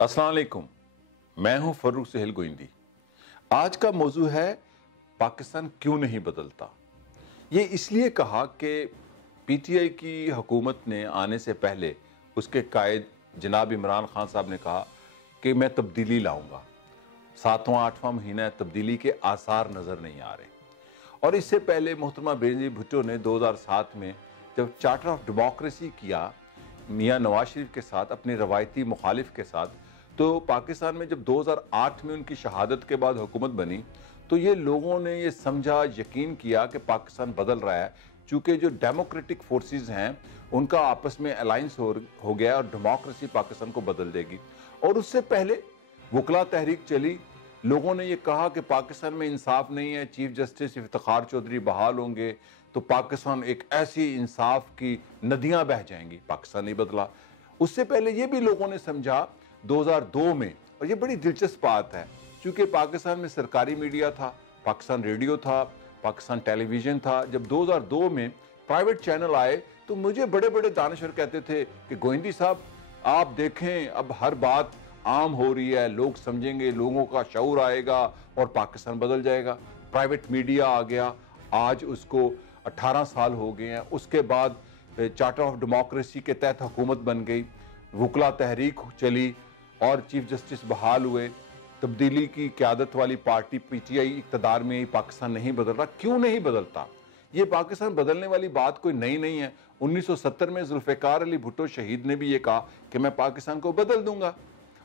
अस्सलाम वालेकुम। मैं हूं फर्रुख सुहेल गोइंदी। आज का मौजू है पाकिस्तान क्यों नहीं बदलता। ये इसलिए कहा कि पीटीआई की हुकूमत ने आने से पहले उसके कायद जनाब इमरान खान साहब ने कहा कि मैं तब्दीली लाऊंगा। 7वां-8वां महीना है, तब्दीली के आसार नज़र नहीं आ रहे। और इससे पहले मोहतरमा बेनज़ीर भुट्टो ने 2007 में जब चार्टर ऑफ डेमोक्रेसी किया मियाँ नवाज शरीफ के साथ, अपने रवायती मुखालिफ के साथ, तो पाकिस्तान में जब 2008 में उनकी शहादत के बाद हुकूमत बनी तो ये लोगों ने ये समझा, यकीन किया कि पाकिस्तान बदल रहा है, चूँकि जो डेमोक्रेटिक फोर्सेस हैं उनका आपस में अलायंस हो गया और डेमोक्रेसी पाकिस्तान को बदल देगी। और उससे पहले वकला तहरीक चली, लोगों ने ये कहा कि पाकिस्तान में इंसाफ नहीं है, चीफ जस्टिस इफ्तिखार चौधरी बहाल होंगे तो पाकिस्तान एक ऐसी इंसाफ की नदियां बह जाएंगी। पाकिस्तान नहीं बदला। उससे पहले ये भी लोगों ने समझा 2002 में, और ये बड़ी दिलचस्प बात है, क्योंकि पाकिस्तान में सरकारी मीडिया था, पाकिस्तान रेडियो था, पाकिस्तान टेलीविज़न था। जब 2002 में प्राइवेट चैनल आए तो मुझे बड़े बड़े दानिशवर कहते थे कि गोइंदी साहब आप देखें, अब हर बात आम हो रही है, लोग समझेंगे, लोगों का शऊर आएगा और पाकिस्तान बदल जाएगा। प्राइवेट मीडिया आ गया, आज उसको 18 साल हो गए हैं। उसके बाद चार्टर ऑफ डेमोक्रेसी के तहत हुकूमत बन गई, वकला तहरीक चली और चीफ जस्टिस बहाल हुए। तब्दीली की क़यादत वाली पार्टी पीटीआई इक़्तिदार में ही। पाकिस्तान नहीं बदल रहा। क्यों नहीं बदलता? ये पाकिस्तान बदलने वाली बात कोई नई नहीं है। 1970 में जुल्फ़िकार अली भुट्टो शहीद ने भी ये कहा कि मैं पाकिस्तान को बदल दूंगा,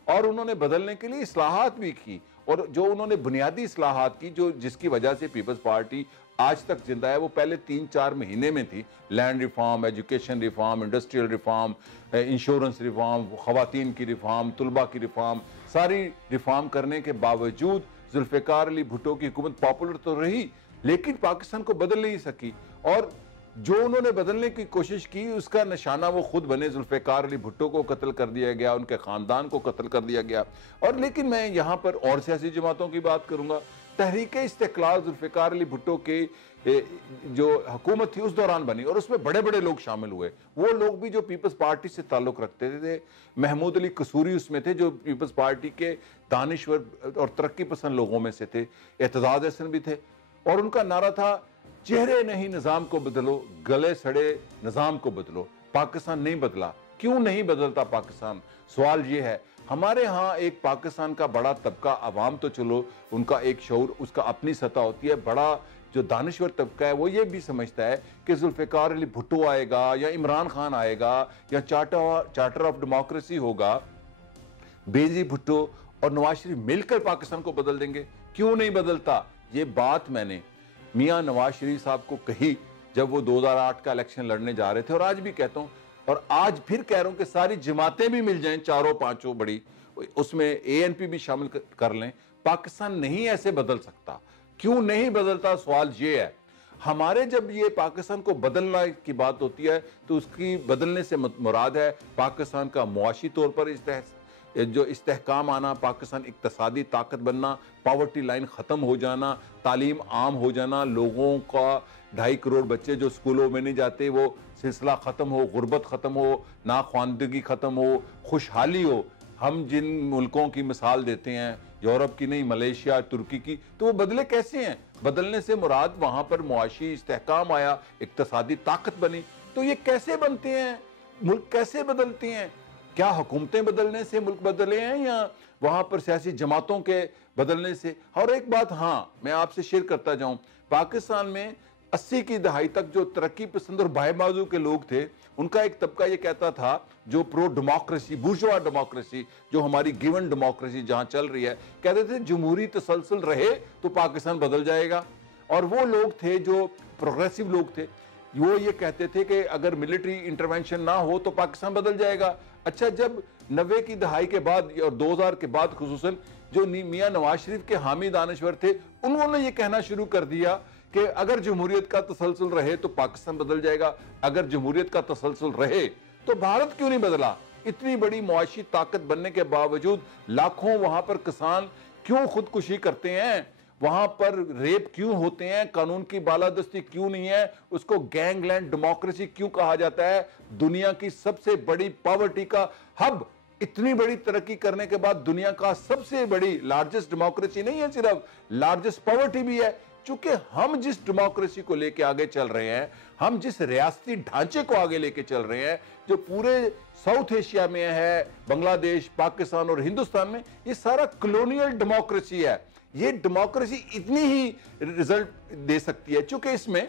और उन्होंने बदलने के लिए इस्लाहात भी की। और जो उन्होंने बुनियादी इस्लाहात की, जो जिसकी वजह से पीपल्स पार्टी आज तक जिंदा है, वो पहले 3-4 महीने में थी। Land reform, education reform, industrial reform, insurance reform, खवातीन की रिफॉर्म, तुलबा की रिफॉर्म, सारी रिफॉर्म करने के बावजूद जुल्फ़िकार अली भुट्टो की हुकूमत पॉपुलर तो रही, लेकिन पाकिस्तान को बदल नहीं सकी। और जो उन्होंने बदलने की कोशिश की उसका निशाना वो खुद बने। जुल्फ़िकार अली भुट्टो को कत्ल कर दिया गया, उनके ख़ानदान को कत्ल कर दिया गया। और लेकिन मैं यहाँ पर और सियासी जमातों की बात करूँगा। तहरीक इस्तिक़लाल जुल्फ़िकार अली भुट्टो के जो हुकूमत थी उस दौरान बनी, और उसमें बड़े बड़े लोग शामिल हुए। वो लोग भी जो पीपल्स पार्टी से ताल्लुक़ रखते थे। महमूद अली कसूरी उसमें थे, जो पीपल्स पार्टी के दानिश्वर और तरक्की पसंद लोगों में से थे। एतजाज़ हसन भी थे, और उनका नारा था चेहरे नहीं निज़ाम को बदलो, गले सड़े निज़ाम को बदलो। पाकिस्तान नहीं बदला। क्यों नहीं बदलता पाकिस्तान? सवाल ये है। हमारे यहाँ एक पाकिस्तान का बड़ा तबका, अवाम तो चलो उनका एक शऊर, उसका अपनी सतह होती है। बड़ा जो दानिश्वर तबका है वो ये भी समझता है कि जुल्फ़िकार अली भुट्टो आएगा या इमरान खान आएगा या चार्टर ऑफ डेमोक्रेसी होगा, बेनज़ीर भुट्टो और नवाज शरीफ मिलकर पाकिस्तान को बदल देंगे। क्यों नहीं बदलता? ये बात मैंने मियाँ नवाज शरीफ साहब को कही जब वो 2008 का इलेक्शन लड़ने जा रहे थे, और आज भी कहता हूँ, और आज फिर कह रहा हूँ कि सारी जमातें भी मिल जाएं, 4-5 बड़ी, उसमें एएनपी भी शामिल कर लें, पाकिस्तान नहीं ऐसे बदल सकता। क्यों नहीं बदलता? सवाल ये है। हमारे जब ये पाकिस्तान को बदलना की बात होती है तो उसकी बदलने से मुराद है पाकिस्तान का मुआशी तौर पर जो इस्तेहकाम आना, पाकिस्तान इक्तसादी ताकत बनना, पावर्टी लाइन ख़त्म हो जाना, तालीम आम हो जाना, लोगों का 2.5 करोड़ बच्चे जो स्कूलों में नहीं जाते वो सिलसिला ख़त्म हो, गुर्बत ख़त्म हो, नाख्वानदगी ख़त्म हो, खुशहाली हो। हम जिन मुल्कों की मिसाल देते हैं, यूरोप की नहीं, मलेशिया, तुर्की की, तो वो बदले कैसे हैं? बदलने से मुराद वहाँ पर मुआशी इस्तेहकाम आया, इक्तसादी ताकत बनी। तो ये कैसे बनते हैं? मुल्क कैसे बदलते हैं? क्या हुकूमतें बदलने से मुल्क बदले हैं या वहाँ पर सियासी जमातों के बदलने से? और एक बात हाँ मैं आपसे शेयर करता जाऊँ, पाकिस्तान में 80 की दहाई तक जो तरक्की पसंद और बायमाजू के लोग थे, उनका एक तबका ये कहता था, जो प्रो डेमोक्रेसी, बुर्जुआ डेमोक्रेसी, जो हमारी गिवन डेमोक्रेसी जहाँ चल रही है, कहते थे जमहूरी तसलसल रहे तो पाकिस्तान बदल जाएगा। और वो लोग थे जो प्रोग्रेसिव लोग थे, वो ये कहते थे कि अगर मिलिट्री इंटरवेंशन ना हो तो पाकिस्तान बदल जाएगा। अच्छा, जब 90 की दहाई के बाद और 2000 के बाद खुसूसन जो मियाँ नवाज शरीफ के हामी दानिश्वर थे, उन्होंने ये कहना शुरू कर दिया कि अगर जमहूरियत का तसलसल रहे तो पाकिस्तान बदल जाएगा, अगर जमहूरियत का तसलसल रहे तो भारत क्यों नहीं बदला? इतनी बड़ी मुआशी ताकत बनने के बावजूद लाखों वहां पर किसान क्यों खुदकुशी करते हैं? वहां पर रेप क्यों होते हैं? कानून की बालादस्ती क्यों नहीं है? उसको गैंगलैंड डेमोक्रेसी क्यों कहा जाता है? दुनिया की सबसे बड़ी पॉवर्टी का हब इतनी बड़ी तरक्की करने के बाद दुनिया का सबसे बड़ी लार्जेस्ट डेमोक्रेसी नहीं है, सिर्फ लार्जेस्ट पॉवर्टी भी है। चूंकि हम जिस डेमोक्रेसी को लेके आगे चल रहे हैं, हम जिस रियासती ढांचे को आगे लेके चल रहे हैं, जो पूरे साउथ एशिया में है, बांग्लादेश, पाकिस्तान और हिंदुस्तान में, ये सारा कॉलोनियल डेमोक्रेसी है। ये डेमोक्रेसी इतनी ही रिजल्ट दे सकती है क्योंकि इसमें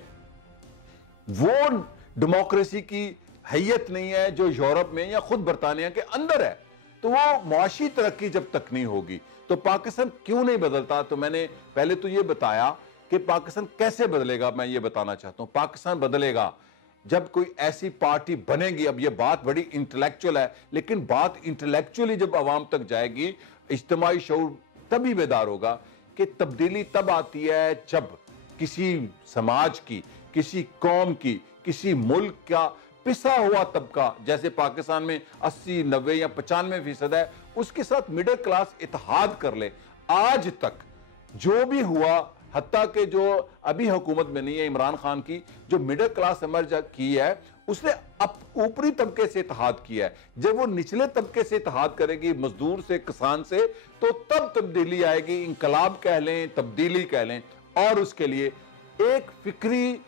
वो डेमोक्रेसी की हैयत नहीं है जो यूरोप में या खुद बरतानिया के अंदर है। तो वो मुआशी तरक्की जब तक नहीं होगी तो पाकिस्तान क्यों नहीं बदलता। तो मैंने पहले तो ये बताया कि पाकिस्तान कैसे बदलेगा, मैं ये बताना चाहता हूं। पाकिस्तान बदलेगा जब कोई ऐसी पार्टी बनेगी। अब ये बात बड़ी इंटेलेक्चुअल है, लेकिन बात इंटेलेक्चुअली जब आवाम तक जाएगी, इज्तिमाई शऊर तभी बेदार होगा कि तब्दीली तब आती है जब किसी समाज की, किसी कौम की, किसी मुल्क का पिसा हुआ तबका, जैसे पाकिस्तान में 80, 90 या 95% है, उसके साथ मिडिल क्लास इत्तेहाद कर ले। आज तक जो भी हुआ, हत्ता के जो अभी हुकूमत में नहीं है इमरान खान की, जो मिडिल क्लास इमर्ज की है, उसने ऊपरी तबके से इत्तेहाद किया है। जब वो निचले तबके से इत्तेहाद करेगी, मजदूर से, किसान से, तो तब तब्दीली आएगी। इंकलाब कह लें, तब्दीली कह लें। और उसके लिए एक फिक्री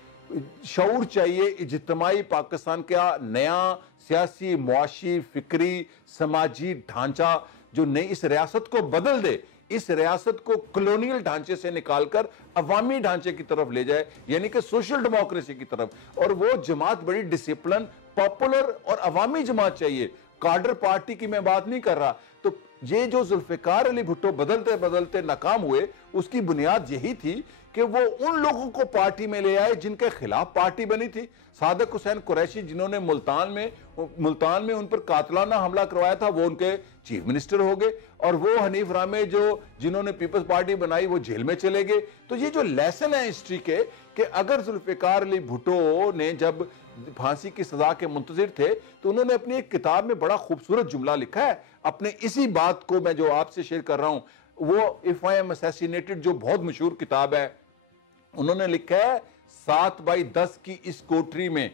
शऊर चाहिए। इज्तिमाई पाकिस्तान का नया सियासी, मुआशी, फिक्री, समाजी ढांचा जो नई इस रियासत को बदल दे, इस रियासत को कॉलोनियल ढांचे से निकालकर अवामी ढांचे की तरफ ले जाए, यानी कि सोशल डेमोक्रेसी की तरफ। और वो जमात बड़ी डिसिप्लिन, पॉपुलर और अवामी जमात चाहिए। कार्डर पार्टी की मैं बात नहीं कर रहा। तो ये जो जुल्फिकार अली भुट्टो बदलते बदलते नाकाम हुए, उसकी बुनियाद यही थी कि वो उन लोगों को पार्टी में ले आए जिनके खिलाफ पार्टी बनी थी। सादिक हुसैन कुरैशी, जिन्होंने मुल्तान में उन पर कातलाना हमला करवाया था, वो उनके चीफ मिनिस्टर हो गए। और वो हनीफ रामे जिन्होंने पीपल्स पार्टी बनाई, वो जेल में चले गए। तो ये जो लेसन है हिस्ट्री के, कि अगर जुल्फिकार अली भुट्टो ने जब फांसी की सजा के मुंतजिर थे, तो उन्होंने अपनी एक किताब में बड़ा खूबसूरत जुमला लिखा है। अपने इसी बात को मैं जो आपसे शेयर कर रहा हूं, वो इफ आई एम असैसिनेटेड, जो बहुत मशहूर किताब है, उन्होंने लिखा है 7x10 की इस कोठरी में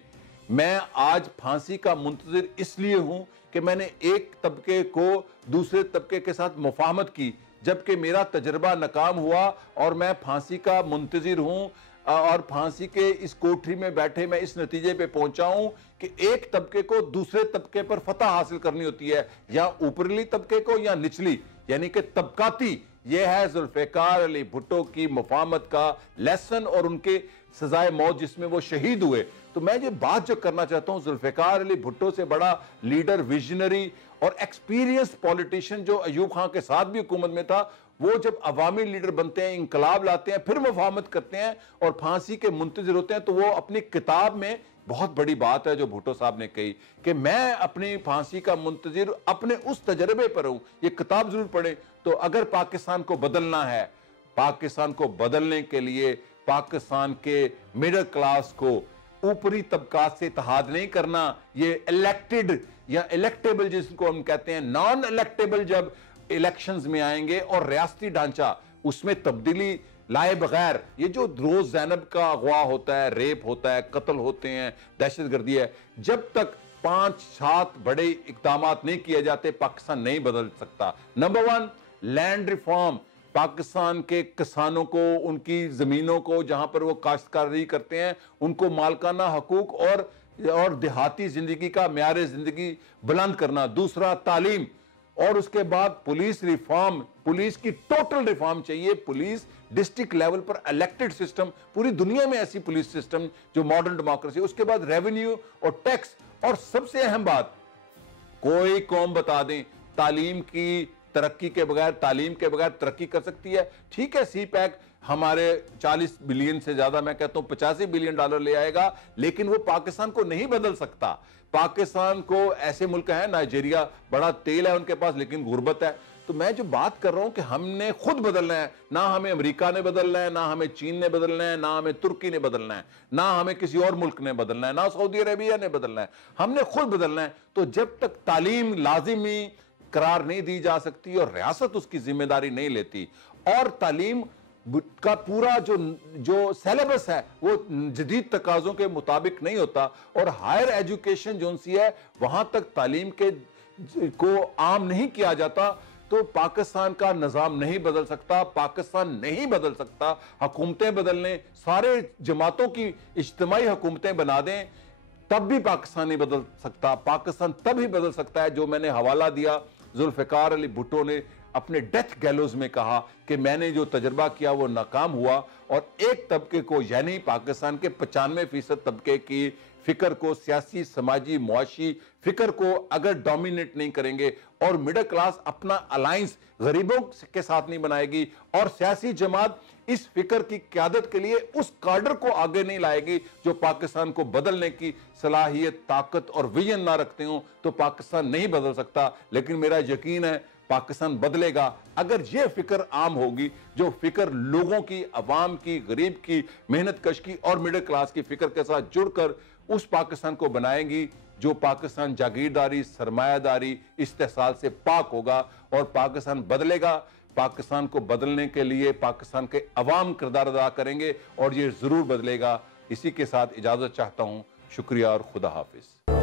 मैं आज फांसी का मुंतजिर इसलिए हूं कि मैंने एक तबके को दूसरे तबके के साथ मुफाहमत की, जबकि मेरा तजर्बा नाकाम हुआ और मैं फांसी का मुंतजिर हूं। और फांसी के इस कोठरी में बैठे मैं इस नतीजे पे पहुंचा हूं कि एक तबके को दूसरे तबके पर फतह हासिल करनी होती है, या ऊपरली तबके को या निचली, यानी कि तबकाती। यह है जुल्फिकार अली भुट्टो की मुफाहमत का लेसन और उनके सजाए मौत जिसमें वो शहीद हुए। तो मैं ये बात जो करना चाहता हूं, जुल्फिकार अली भुट्टो से बड़ा लीडर, विजनरी और एक्सपीरियंस पॉलिटिशियन जो अयूब खान के साथ भी हुकूमत में था, वो जब अवामी लीडर बनते हैं, इंकलाब लाते हैं, फिर मुफाहमत करते हैं और फांसी के मुंतजिर होते हैं, तो वो अपनी किताब में, बहुत बड़ी बात है जो भुट्टो साहब ने कही कि मैं अपनी फांसी का मुंतजिर अपने उस तजर्बे पर हूं। ये किताब जरूर पढ़ें। तो अगर पाकिस्तान को बदलना है, पाकिस्तान को बदलने के लिए पाकिस्तान के मिडिल क्लास को ऊपरी तबकात से इत्तेहाद नहीं करना। ये इलेक्टेड या इलेक्टेबल जिसको हम कहते हैं, नॉन इलेक्टेबल जब इलेक्शंस में आएंगे और रियासती ढांचा उसमें तब्दीली लाए बगैर, ये जो रोज जैनब का अगवा होता है, रेप होता है, कत्ल होते हैं, दहशतगर्दी है, जब तक 5-7 बड़े इकदाम नहीं किए जाते, पाकिस्तान नहीं बदल सकता। Number 1, land reform. पाकिस्तान के किसानों को, उनकी जमीनों को, जहां पर वो काश्तकारी करते हैं, उनको मालकाना हकूक और देहाती जिंदगी का म्यार जिंदगी बुलंद करना। दूसरा, तालीम। और उसके बाद पुलिस रिफॉर्म, पुलिस की टोटल रिफॉर्म चाहिए। पुलिस डिस्ट्रिक्ट लेवल पर इलेक्टेड सिस्टम, पूरी दुनिया में ऐसी पुलिस सिस्टम जो मॉडर्न डेमोक्रेसी। उसके बाद रेवेन्यू और टैक्स। और सबसे अहम बात, कोई कौम बता दें तालीम की तरक्की के बगैर, तालीम के बगैर तरक्की कर सकती है? ठीक है, सी पैक हमारे 40 बिलियन से ज्यादा, मैं कहता हूं 85 बिलियन डॉलर ले आएगा, लेकिन वो पाकिस्तान को नहीं बदल सकता। पाकिस्तान को ऐसे मुल्क है, नाइजीरिया, बड़ा तेल है उनके पास, लेकिन गुर्बत है। तो मैं जो बात कर रहा हूं कि हमने खुद बदलना है, ना हमें अमेरिका ने बदलना है, ना हमें चीन ने बदलना है, ना हमें तुर्की ने बदलना है, ना हमें किसी और मुल्क ने बदलना है, ना सऊदी अरेबिया ने बदलना है, हमने खुद बदलना है। तो जब तक तालीम लाजिमी करार नहीं दी जा सकती और रियासत उसकी जिम्मेदारी नहीं लेती, और तालीम का पूरा जो सिलेबस है वो जदीद तकाजों के मुताबिक नहीं होता, और हायर एजुकेशन जो सी है, वहां तक तालीम के को आम नहीं किया जाता तो पाकिस्तान का निजाम नहीं बदल सकता, पाकिस्तान नहीं बदल सकता। हुकूमतें बदल लें, सारे जमातों की इज्तिमाई हुकूमतें बना दें, तब भी पाकिस्तान नहीं बदल सकता। पाकिस्तान तब ही बदल सकता है, जो मैंने हवाला दिया, जुल्फ़िकार अली भुट्टो ने अपने डेथ गैलोज में कहा कि मैंने जो तजर्बा किया वो नाकाम हुआ, और एक तबके को, यानी पाकिस्तान के 95% तबके की फिक्र को, सियासी, समाजी, मुआशी फिक्र को अगर डोमिनेट नहीं करेंगे और मिडिल क्लास अपना अलायंस गरीबों के साथ नहीं बनाएगी और सियासी जमात इस फिक्र की क़यादत के लिए उस काडर को आगे नहीं लाएगी जो पाकिस्तान को बदलने की सलाहियत, ताकत और विजन ना रखते हो, तो पाकिस्तान नहीं बदल सकता। लेकिन मेरा यकीन है पाकिस्तान बदलेगा अगर यह फिक्र आम होगी, जो फिक्र लोगों की, अवाम की, गरीब की, मेहनत कश की और मिडिल क्लास की फिक्र के साथ जुड़कर उस पाकिस्तान को बनाएंगी जो पाकिस्तान जागीरदारी, सरमायादारी, इस्तेहसाल से पाक होगा और पाकिस्तान बदलेगा। पाकिस्तान को बदलने के लिए पाकिस्तान के अवाम किरदार अदा करेंगे और ये जरूर बदलेगा। इसी के साथ इजाजत चाहता हूं। शुक्रिया और खुदा हाफिज।